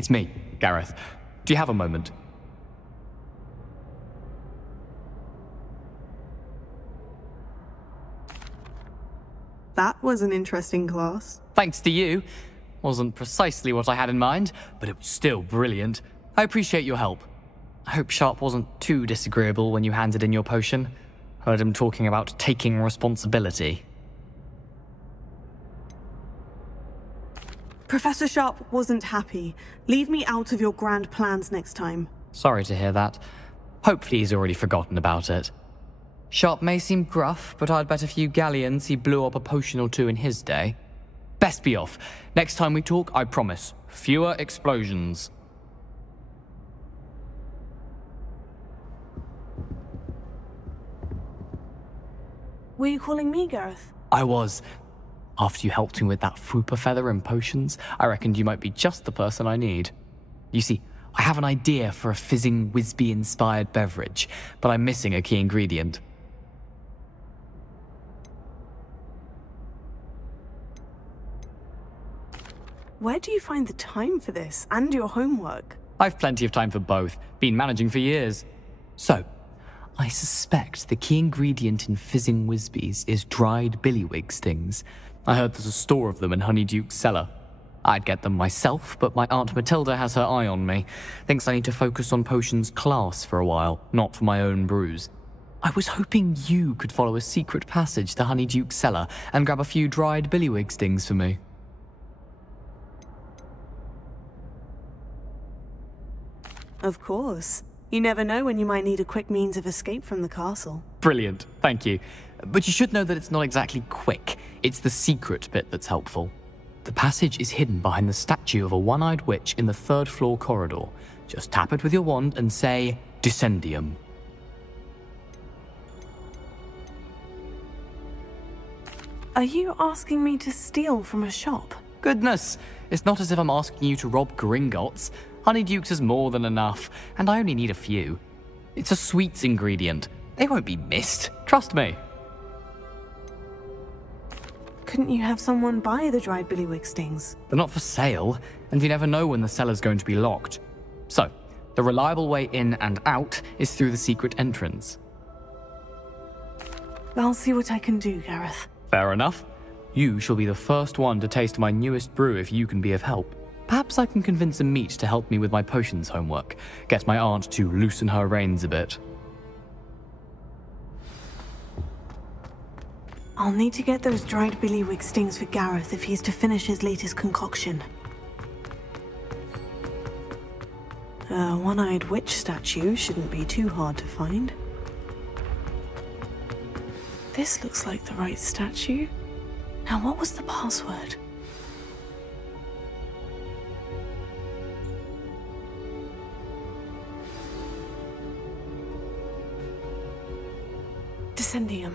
it's me, Gareth. Do you have a moment? That was an interesting class. Thanks to you. Wasn't precisely what I had in mind, but it was still brilliant. I appreciate your help. I hope Sharp wasn't too disagreeable when you handed in your potion. Heard him talking about taking responsibility. Professor Sharp wasn't happy. Leave me out of your grand plans next time. Sorry to hear that. Hopefully he's already forgotten about it. Sharp may seem gruff, but I'd bet a few galleons he blew up a potion or two in his day. Best be off. Next time we talk, I promise, fewer explosions. Were you calling me, Gareth? I was. After you helped me with that Fupa feather and potions, I reckoned you might be just the person I need. You see, I have an idea for a fizzing Whizbee-inspired beverage, but I'm missing a key ingredient. Where do you find the time for this, and your homework? I've plenty of time for both. Been managing for years. So, I suspect the key ingredient in fizzing Whizbees is dried billywig stings. I heard there's a store of them in Honeyduke's cellar. I'd get them myself, but my Aunt Matilda has her eye on me. Thinks I need to focus on potions class for a while, not for my own brews. I was hoping you could follow a secret passage to Honeyduke's cellar and grab a few dried billywig stings for me. Of course. You never know when you might need a quick means of escape from the castle. Brilliant, thank you. But you should know that it's not exactly quick. It's the secret bit that's helpful. The passage is hidden behind the statue of a one-eyed witch in the third-floor corridor. Just tap it with your wand and say, Descendium. Are you asking me to steal from a shop? Goodness, it's not as if I'm asking you to rob Gringotts. Honeyduke's is more than enough, and I only need a few. It's a sweets ingredient. They won't be missed, trust me. Couldn't you have someone buy the dried billywig stings? They're not for sale, and you never know when the cellar's going to be locked. So, the reliable way in and out is through the secret entrance. I'll see what I can do, Gareth. Fair enough. You shall be the first one to taste my newest brew if you can be of help. Perhaps I can convince a meat to help me with my potions homework. Get my aunt to loosen her reins a bit. I'll need to get those dried billywig stings for Gareth if he's to finish his latest concoction. A one-eyed witch statue shouldn't be too hard to find. This looks like the right statue. Now, what was the password? Descendium.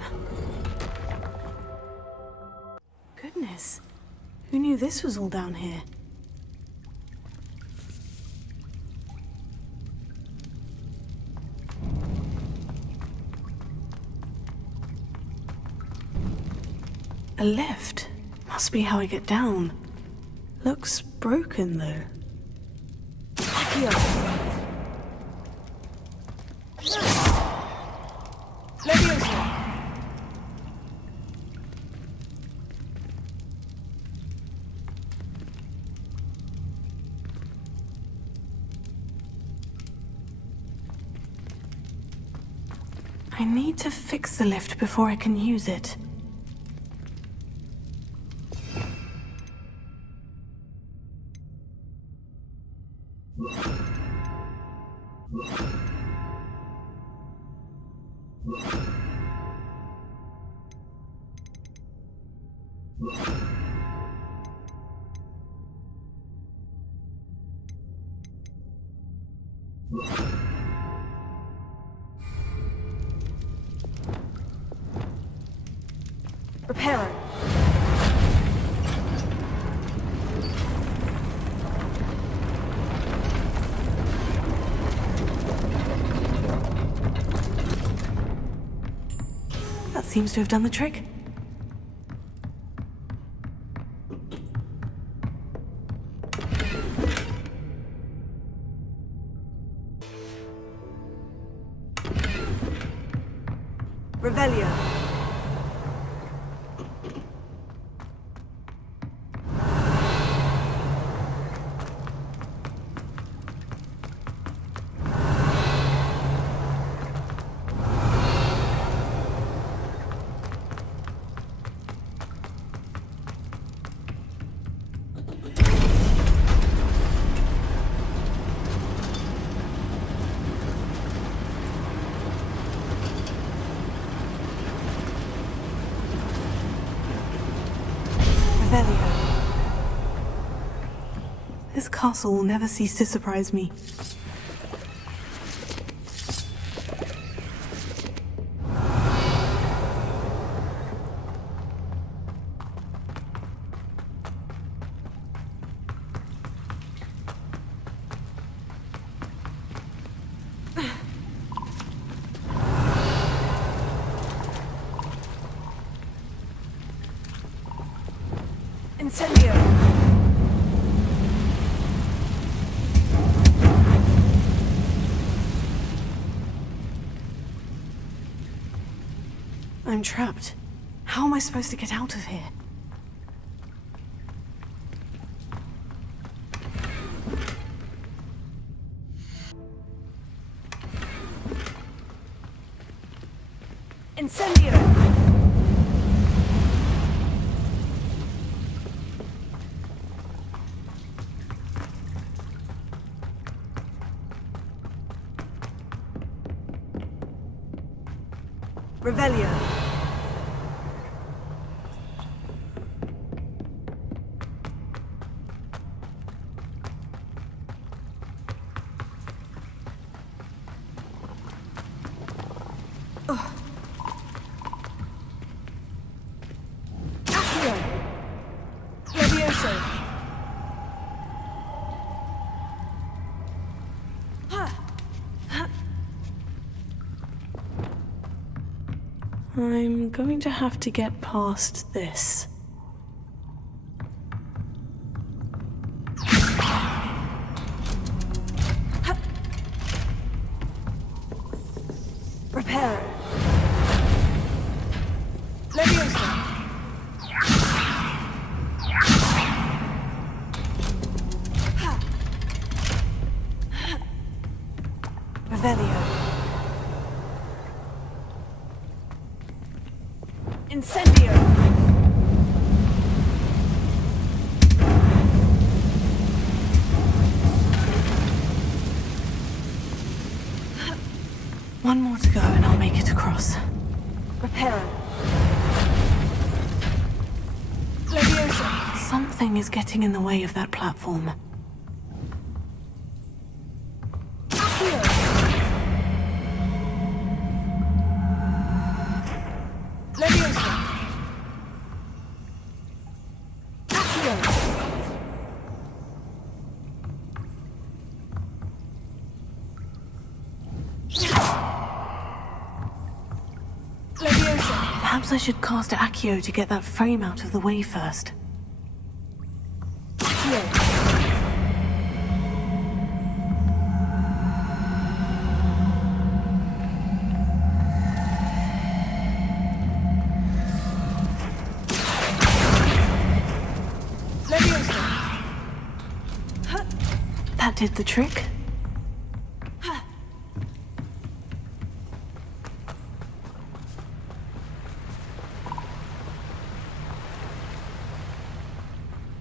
Goodness, who knew this was all down here? A lift. Must be how I get down. Looks broken though. Leviosa. I need to fix the lift before I can use it. Reparo. That seems to have done the trick. Revelio. This castle will never cease to surprise me. Incendio! I'm trapped. How am I supposed to get out of here? Incendio! Revelio. Accio. Levioso. I'm going to have to get past this. Repair. Leviosa. Revelio. Incendio! One more to go and I'll make it across. Reparo. Leviosa! Something is getting in the way of that platform. Accio! Leviosa! Accio! Leviosa! Perhaps I should cast Accio to get that frame out of the way first. Accio! That did the trick.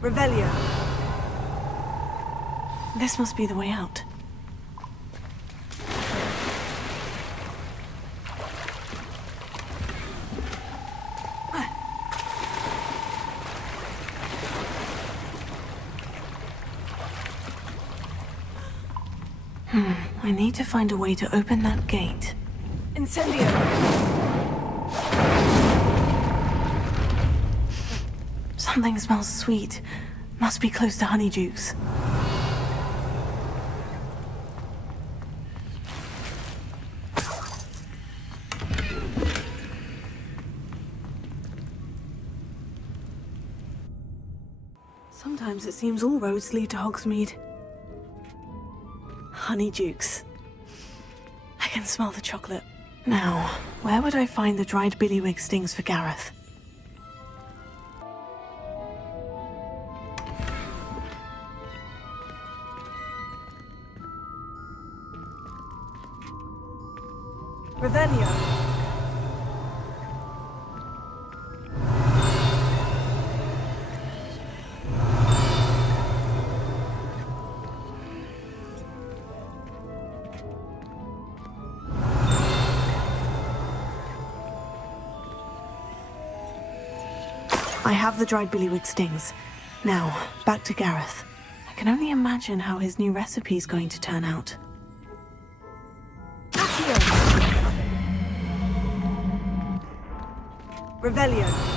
Revelio. This must be the way out. I need to find a way to open that gate. Incendio! Something smells sweet. Must be close to Honeydukes. Sometimes it seems all roads lead to Hogsmeade. Honeydukes. I can smell the chocolate. Now, where would I find the dried billywig stings for Gareth? Revelio. I have the dried billywig stings. Now, back to Gareth. I can only imagine how his new recipe's going to turn out. Revelio.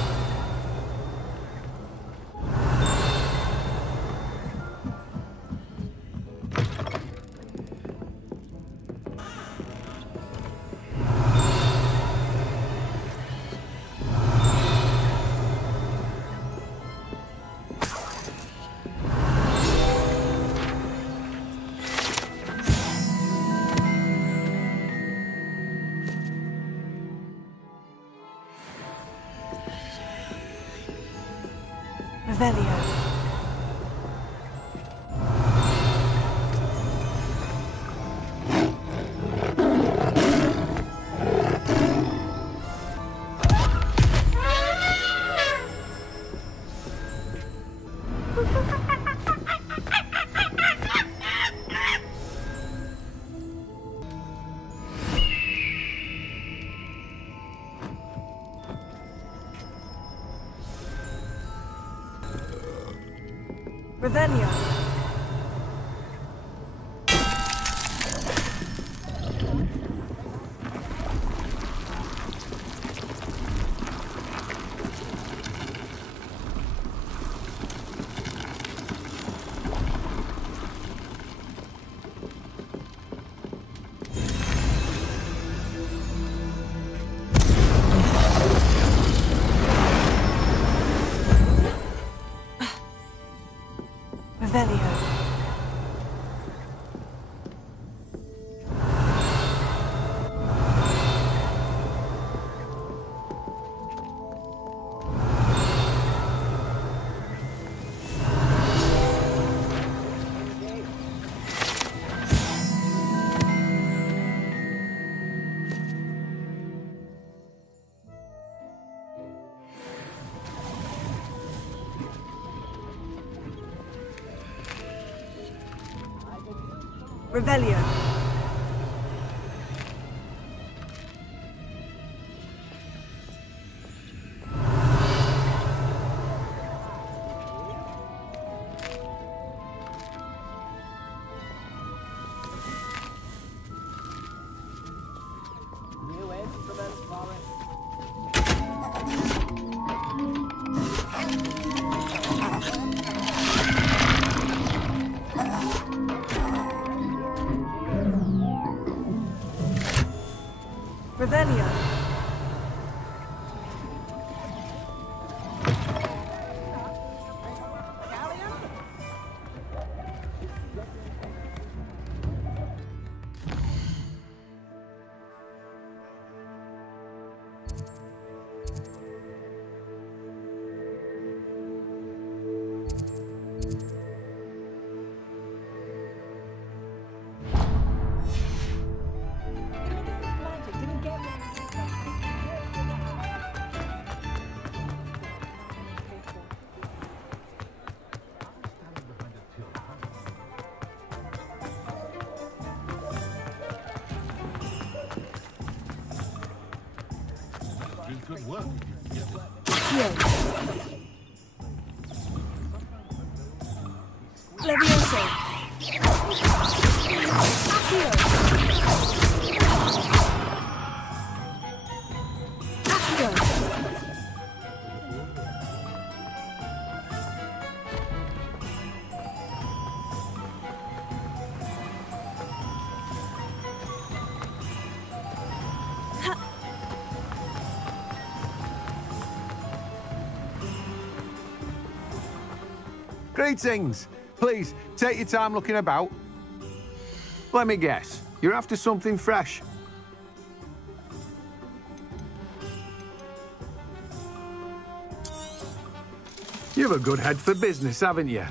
Revelio. Revelio. Revelio. Revelio. Good work. Levioso. Accio. Accio. Greetings. Please, take your time looking about. Let me guess, you're after something fresh. You've a good head for business, haven't you?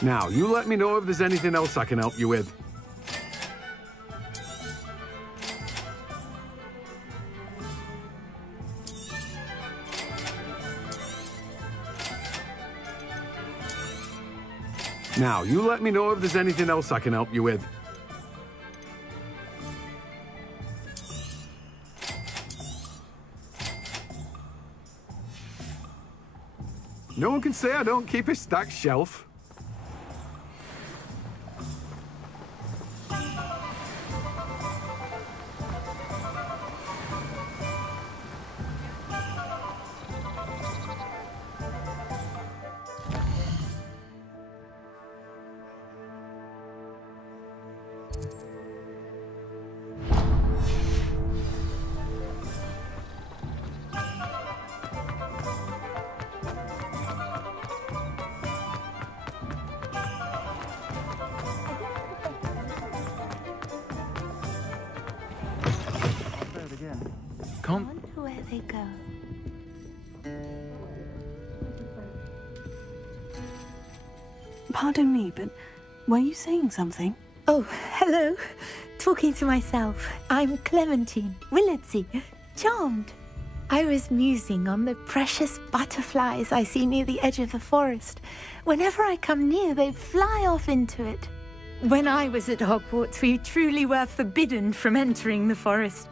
Now, you let me know if there's anything else I can help you with. Now, you let me know if there's anything else I can help you with. No one can say I don't keep a stacked shelf. I wonder where they go. Pardon me, but were you saying something? Oh, hello. Talking to myself. I'm Clementine, Willardsey, charmed. I was musing on the precious butterflies I see near the edge of the forest. Whenever I come near, they fly off into it. When I was at Hogwarts, we truly were forbidden from entering the forest.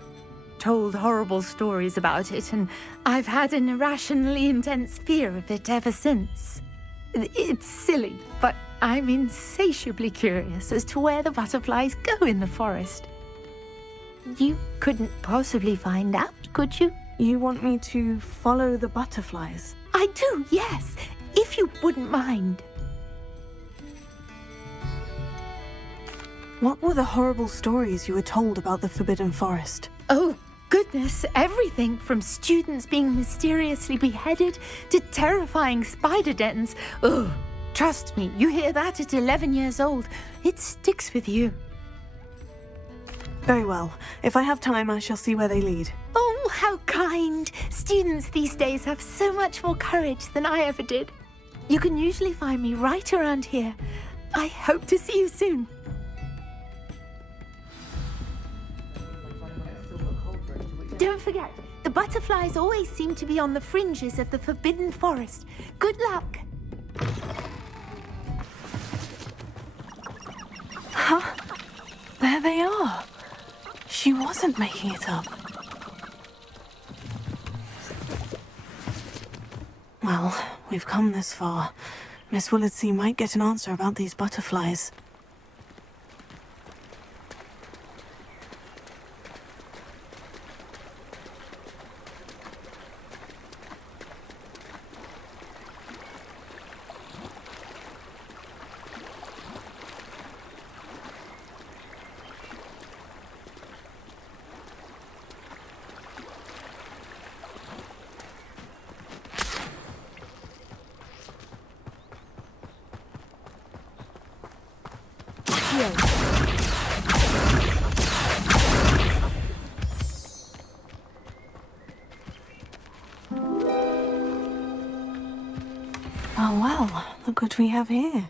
Told horrible stories about it, and I've had an irrationally intense fear of it ever since. It's silly, but I'm insatiably curious as to where the butterflies go in the forest. You couldn't possibly find out, could you? You want me to follow the butterflies? I do, yes, if you wouldn't mind. What were the horrible stories you were told about the Forbidden Forest? Oh, goodness, everything from students being mysteriously beheaded to terrifying spider dens. Oh, trust me, you hear that at 11 years old, it sticks with you. Very well. If I have time, I shall see where they lead. Oh, how kind. Students these days have so much more courage than I ever did. You can usually find me right around here. I hope to see you soon. Don't forget, the butterflies always seem to be on the fringes of the Forbidden Forest. Good luck. Huh? There they are. She wasn't making it up. Well, we've come this far. Miss Willardsey might get an answer about these butterflies. Oh, well, look what we have here.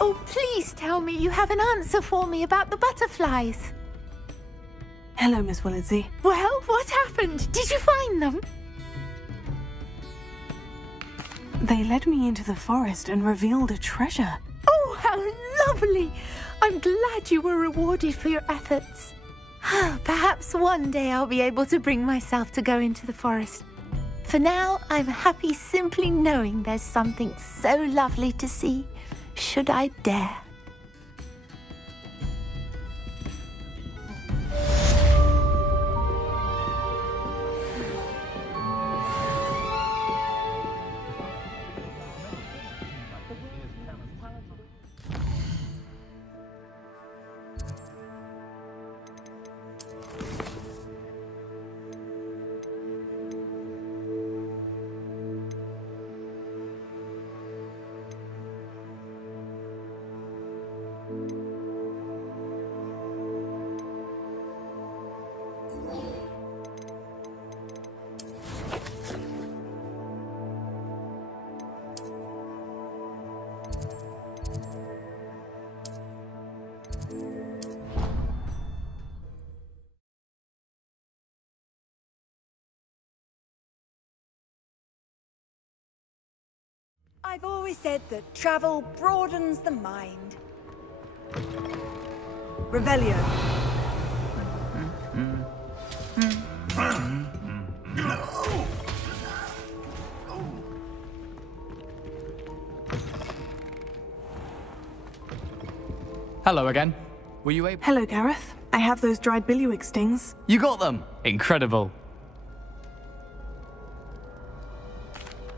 Oh, please tell me you have an answer for me about the butterflies. Hello, Miss Willardsey. Well, what happened? Did you find them? They led me into the forest and revealed a treasure. Oh, how lovely! I'm glad you were rewarded for your efforts. Perhaps one day I'll be able to bring myself to go into the forest. For now, I'm happy simply knowing there's something so lovely to see, should I dare. I've always said that travel broadens the mind. Revelio. Hello again. Were you able... Hello, Gareth. I have those dried billywig stings. You got them! Incredible.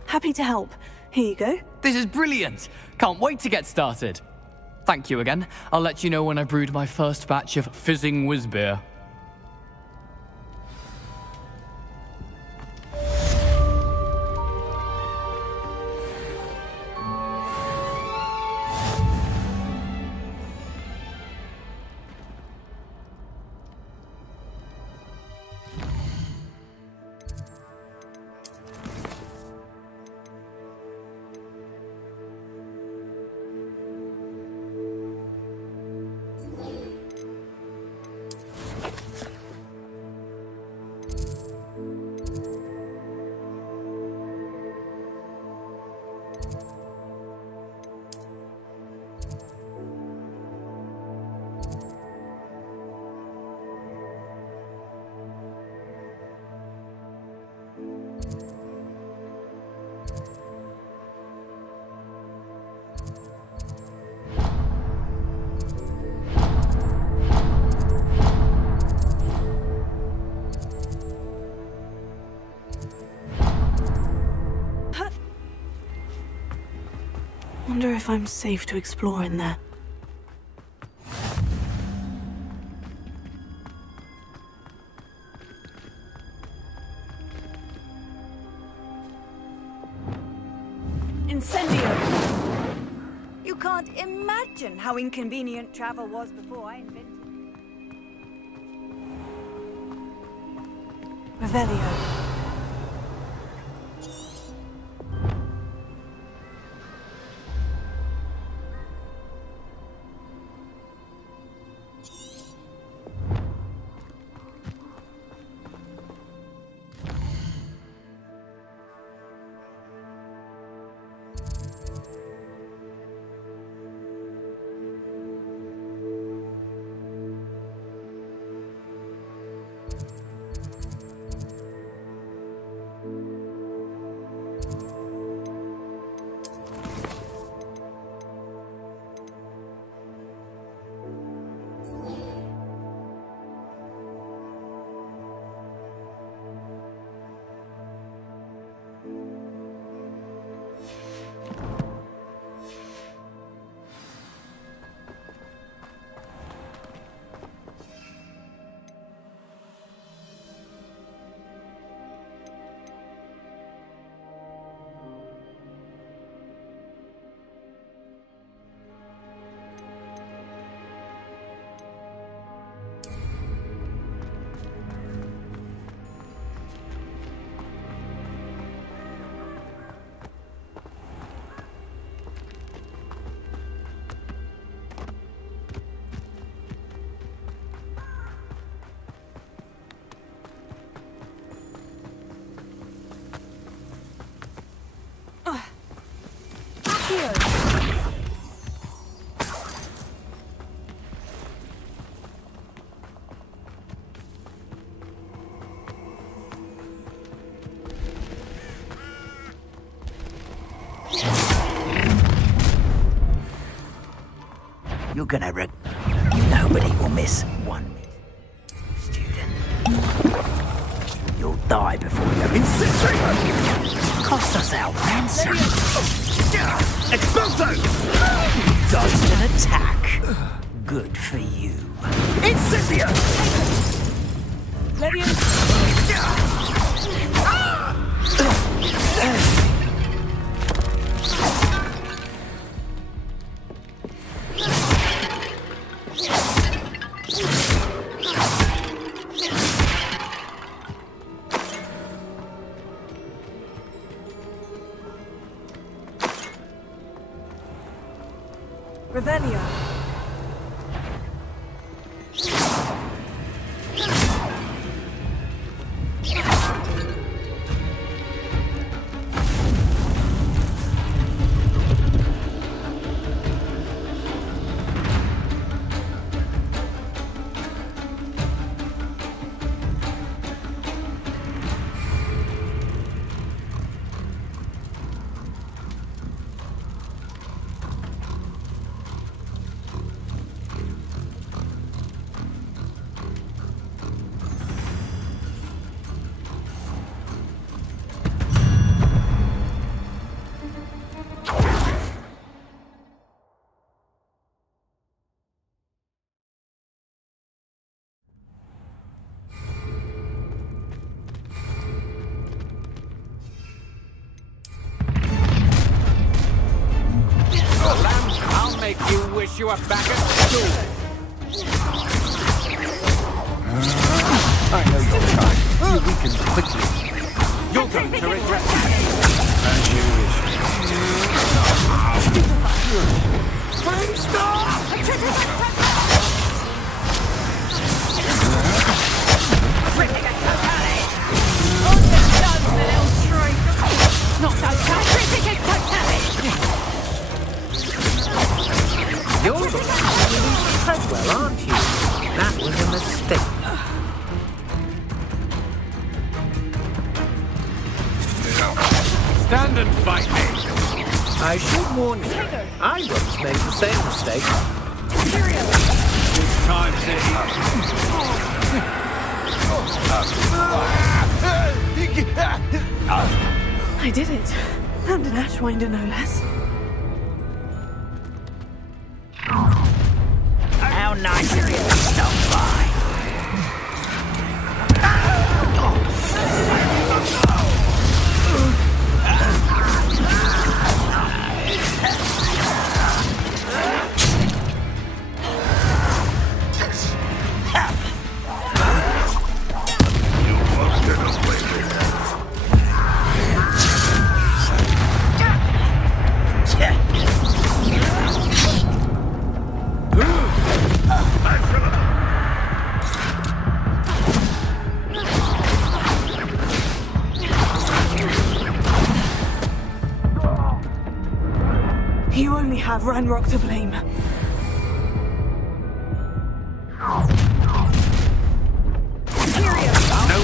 Happy to help. Here you go. This is brilliant! Can't wait to get started. Thank you again. I'll let you know when I brewed my first batch of fizzing whizbeer. Wonder if I'm safe to explore in there. Incendio! You can't imagine how inconvenient travel was before I invented it. Revelio. You're gonna Nobody will miss 1 minute. Student. You'll die before you cost us our ransom. Expulso! Dodged an attack. Good for you. Incendio! Revelio. you are back at school. I know your kind. You weaken quickly. You're going to regret that. As you wish. Please stop! Ripping a totally! On your nose, the little shrew! Not so bad, ripping a totally! You're the one Treadwell, aren't you? That was a mistake. Stand and fight me! I should warn you, I once made the same mistake. It's time to I did it. And an Ashwinder, no less. How nice of you to stop by. You only have Ranrock to blame. no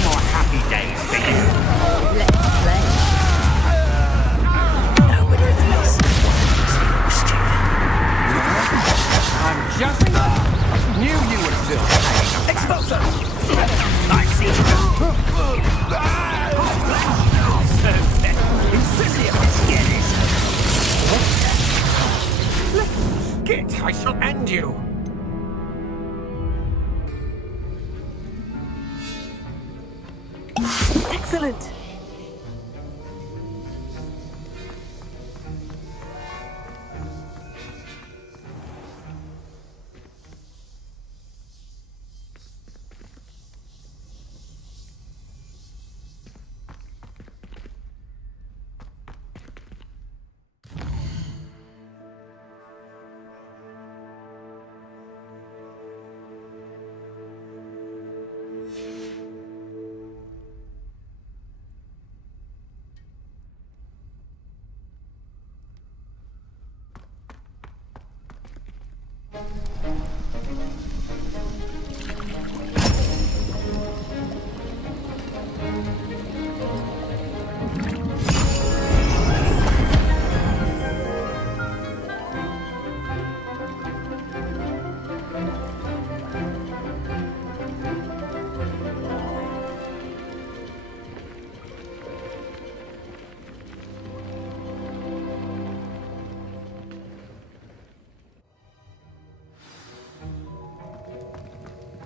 more happy days for you. Let's play. Nobody's listening. I'm just knew you were still hanging up. Expulso! I see. Get! I shall end you. Excellent.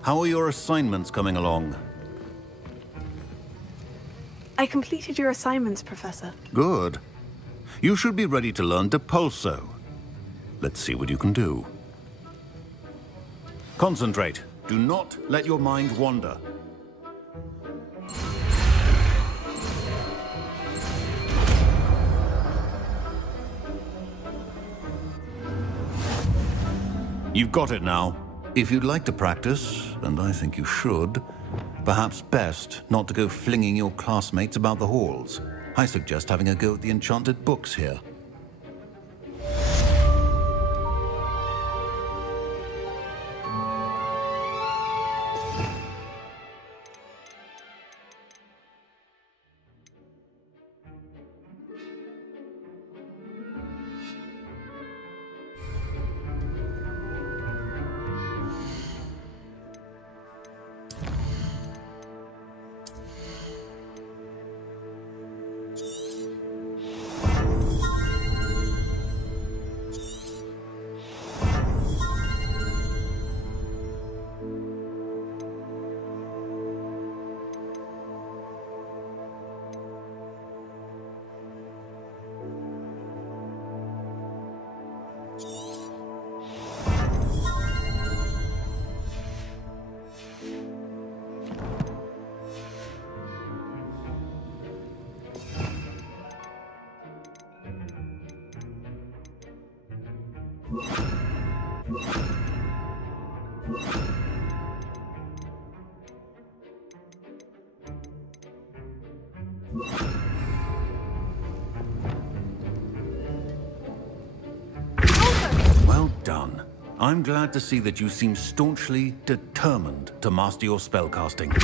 How are your assignments coming along? I completed your assignments, Professor. Good. You should be ready to learn Depulso. Let's see what you can do. Concentrate. Do not let your mind wander. You've got it now. If you'd like to practice, and I think you should, perhaps best not to go flinging your classmates about the halls. I suggest having a go at the enchanted books here. Well done. I'm glad to see that you seem staunchly determined to master your spellcasting.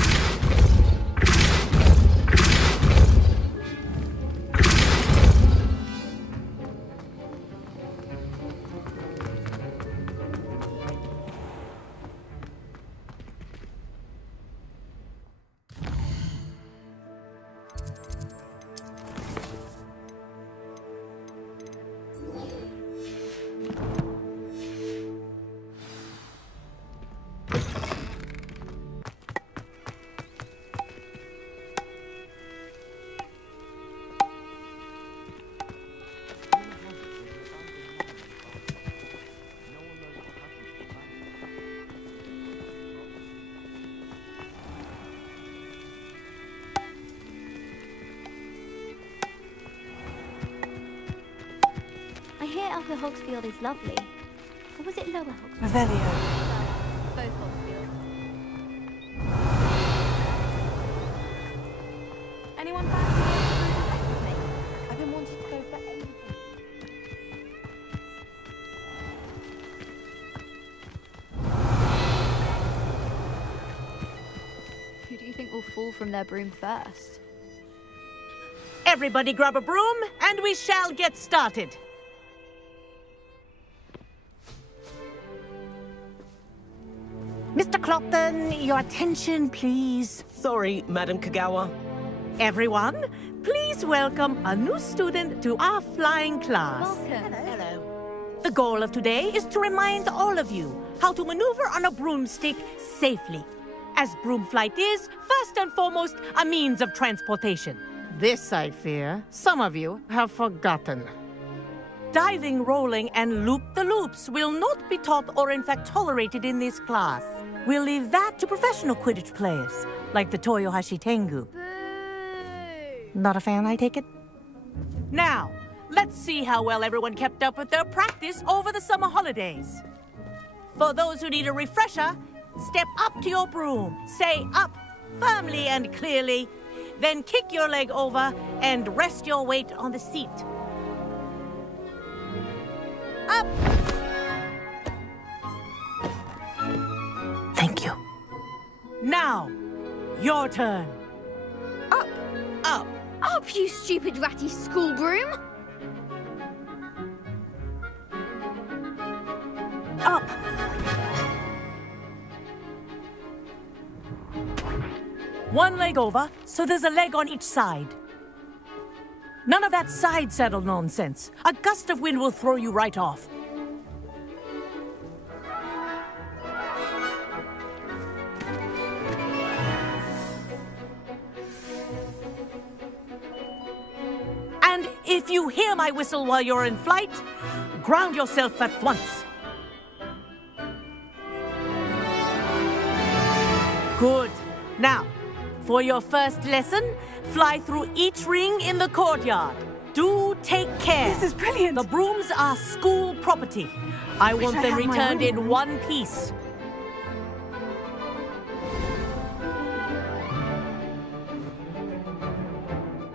I hear Upper Hogsfield is lovely. Or was it Lower Hogsfield? Revelio. Both Hogsfields. Anyone fancy going with me? I've been wanting to go for ages. Who do you think will fall from their broom first? Everybody grab a broom, and we shall get started. Mr. Clopton, your attention, please. Sorry, Madam Kagawa. Everyone, please welcome a new student to our flying class. Welcome. Hello. The goal of today is to remind all of you how to maneuver on a broomstick safely, as broom flight is, first and foremost, a means of transportation. This, I fear, some of you have forgotten. Diving, rolling, and loop-the-loops will not be taught or in fact tolerated in this class. We'll leave that to professional Quidditch players, like the Toyohashi Tengu. Boo! Not a fan, I take it? Now, let's see how well everyone kept up with their practice over the summer holidays. For those who need a refresher, step up to your broom, say up firmly and clearly, then kick your leg over and rest your weight on the seat. Up! Thank you. Now, your turn. Up! Up. Up, you stupid ratty school broom! Up! One leg over, so there's a leg on each side. None of that side saddle nonsense. A gust of wind will throw you right off. And if you hear my whistle while you're in flight, ground yourself at once. Good. Now, for your first lesson, fly through each ring in the courtyard. Do take care. This is brilliant. The brooms are school property. I want I them had my returned own in one. one piece.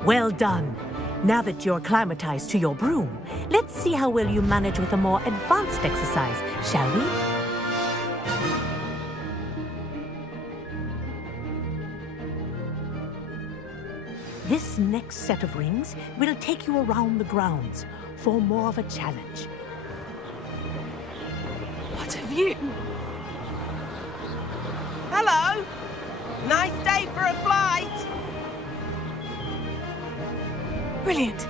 Well done. Now that you're acclimatized to your broom, let's see how well you manage with a more advanced exercise, shall we? This next set of rings will take you around the grounds for more of a challenge. What a view! Hello. Nice day for a flight. Brilliant.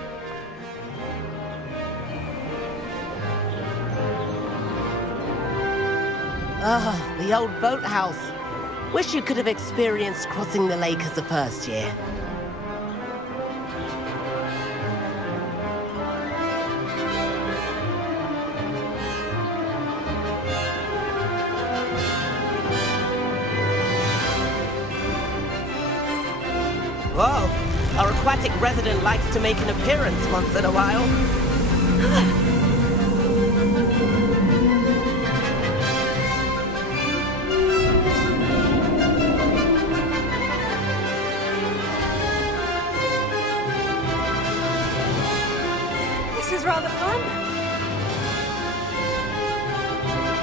Ah, the old boathouse. Wish you could have experienced crossing the lake as a first year. Whoa, our aquatic resident likes to make an appearance once in a while. rather fun.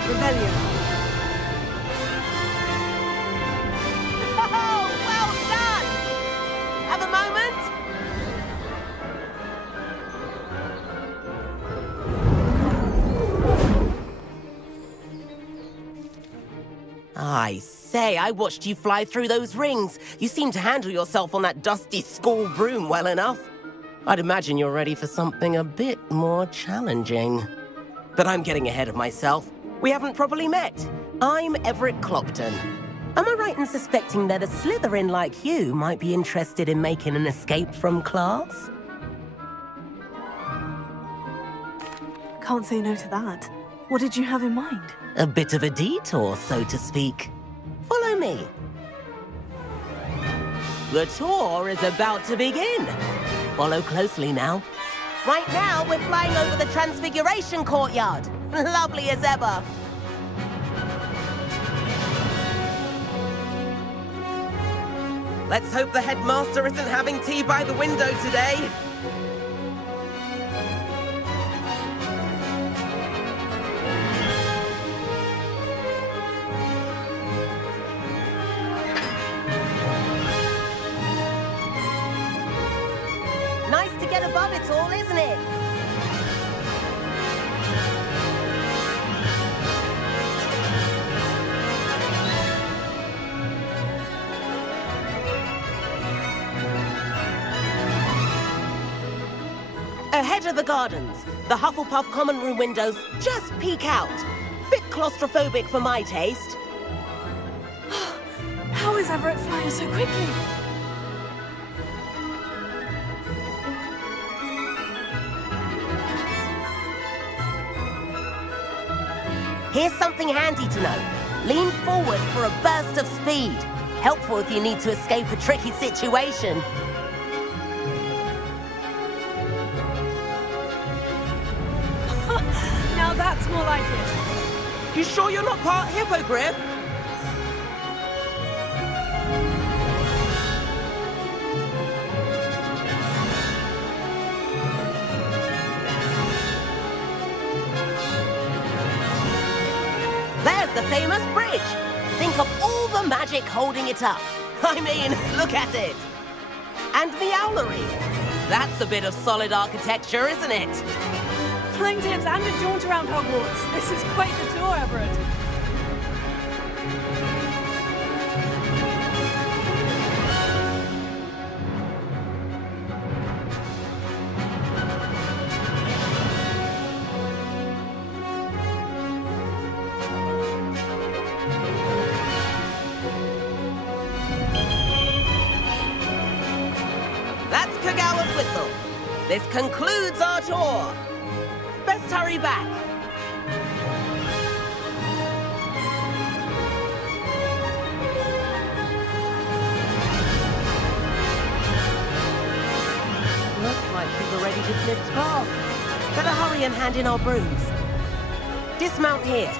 Rebellion. Oh, well done! Have a moment? I say, I watched you fly through those rings. You seem to handle yourself on that dusty school broom well enough. I'd imagine you're ready for something a bit more challenging. But I'm getting ahead of myself. We haven't properly met. I'm Everett Clopton. Am I right in suspecting that a Slytherin like you might be interested in making an escape from class? Can't say no to that. What did you have in mind? A bit of a detour, so to speak. Follow me. The tour is about to begin. Follow closely now. Right now, we're flying over the Transfiguration Courtyard. Lovely as ever. Let's hope the headmaster isn't having tea by the window today. Nice to get above it all, isn't it? Ahead of the gardens, the Hufflepuff common room windows just peek out. Bit claustrophobic for my taste. How is Everett flying so quickly? Here's something handy to know. Lean forward for a burst of speed. Helpful if you need to escape a tricky situation. Now that's more like it. You sure you're not part hippogriff? There's the famous bridge. Think of all the magic holding it up. I mean, look at it. And the owlery. That's a bit of solid architecture, isn't it? Flying tips and a jaunt around Hogwarts. This is quite the tour, Everett. That's Kagawa's whistle. This concludes our tour. Best hurry back. Looks like she's already dismissed class. Better hurry and hand in our brooms. Dismount here.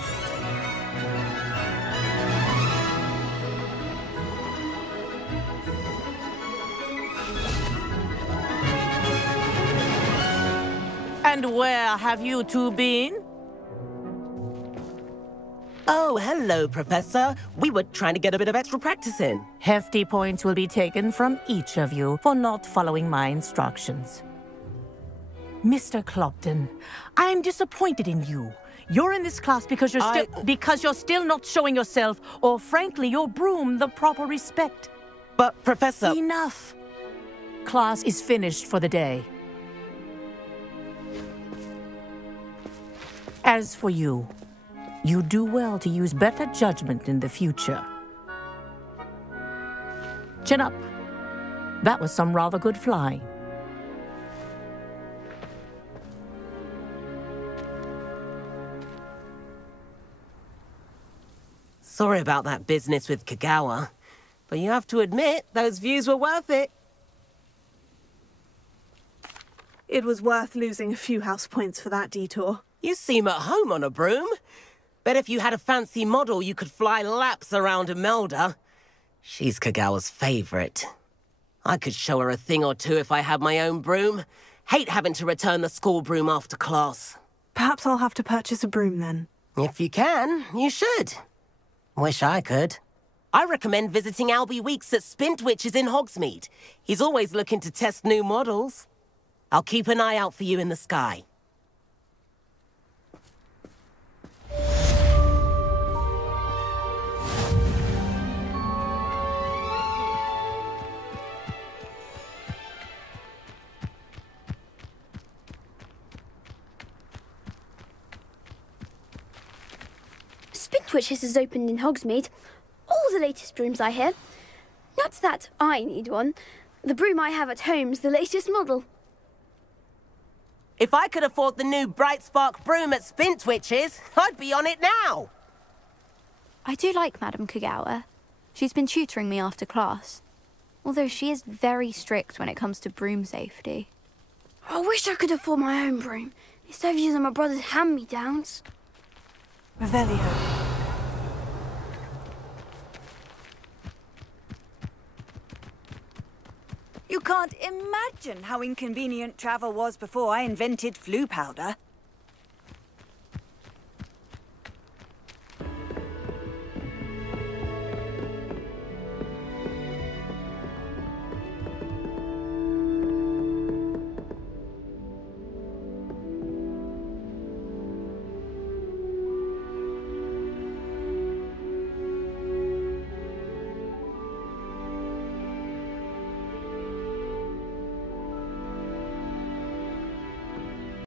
And where have you two been? Oh, hello, Professor. We were trying to get a bit of extra practice in. Hefty points will be taken from each of you for not following my instructions. Mr. Clopton, I'm disappointed in you. You're in this class because you're still not showing yourself, or frankly, your broom, the proper respect. But, Professor... Enough. Class is finished for the day. As for you, you do well to use better judgment in the future. Chin up. That was some rather good flying. Sorry about that business with Kagawa, but you have to admit, those views were worth it. It was worth losing a few house points for that detour. You seem at home on a broom. Bet if you had a fancy model, you could fly laps around Imelda. She's Kagawa's favorite. I could show her a thing or two if I had my own broom. Hate having to return the school broom after class. Perhaps I'll have to purchase a broom then. If you can, you should. Wish I could. I recommend visiting Albie Weeks at Spintwitches in Hogsmeade. He's always looking to test new models. I'll keep an eye out for you in the sky. Spintwitches is opened in Hogsmeade. All the latest brooms, I hear. Not that I need one. The broom I have at home's the latest model. If I could afford the new Bright Spark broom at Spintwitches, I'd be on it now. I do like Madame Kagawa. She's been tutoring me after class. Although she is very strict when it comes to broom safety. I wish I could afford my own broom, instead of using my brother's hand-me-downs. Revelio. You can't imagine how inconvenient travel was before I invented flu powder.